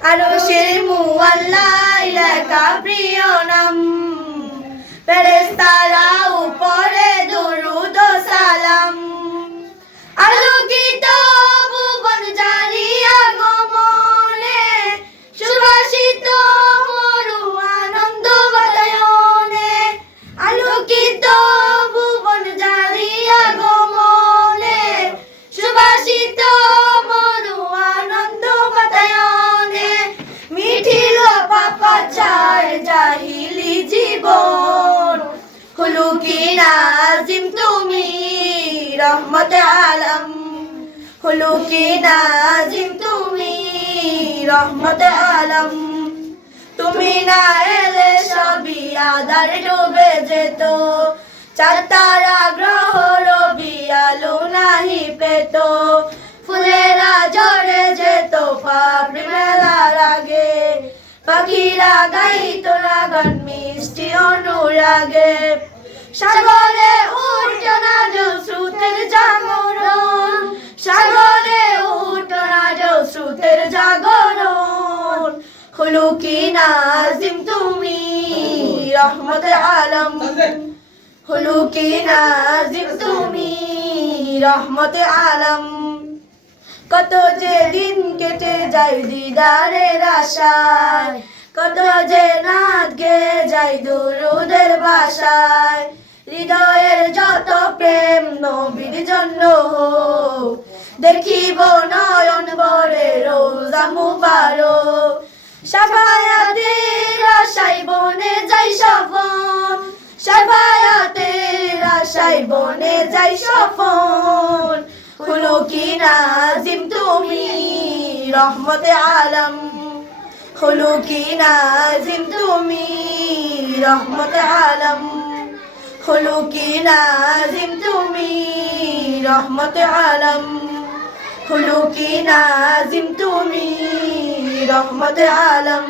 আরশের মুআল্লায় লেখা প্রিয় নাম, ফেরেশতারা উপরে দুরূদ ও সালাম। আলোকিত ভুবন জালিয়া গমনে, সুভাষিত মরু আনন্দ বাতায়নে। আলোকিত ভুবন জালিয়া গমনে, সুভাষিত মরু আনন্দ বাতায়নে। মিঠিল পাপাচার জাহিলি জীবন, খুলুকি নাজিম তুমি রহমতে আলম। খুলুকি নাজিম তুমি রহমতে আলম। তুমি না এলে সবই আধার ডুবে যেত, চাঁদ তারা গ্রহ রবি আলো নাহি পেত। ফুলেরা ঝরে যেত পাপড়ি মেলার আগে, পাখিরা গাইতো না গান মিষ্টি অনুরাগে। সাগরে উঠো না জলস্রোতের জাগরণ, সাগরে উঠো না জলস্রোতের জাগরণ। খুলুকি নাজিম তুমি রহমতে আলম। খুলুকি নাজিম তুমি রহমতে আলম। কত যে দিন কেটে যায় দিদারের আশায়, কত যে নাত গে যায় দুরূদের ভাষায়। হৃদয়ের যত প্রেম নবীর জন্য হোক, দেখিব নয়ন ভরে রোজা মুবারক। শাফায়াতের আশায় বনে যাই সফল, শাফায়াতের আশায় বনে যাই সফল। খুলুকি নাজিম তুমি রহমতে আলম। খুলুকি নাজিম তুমি রহমতে আলম। খুলুকি নাজিম তুমি রহমতে আলম। খুলুকি নাজিম তুমি রহমতে আলম।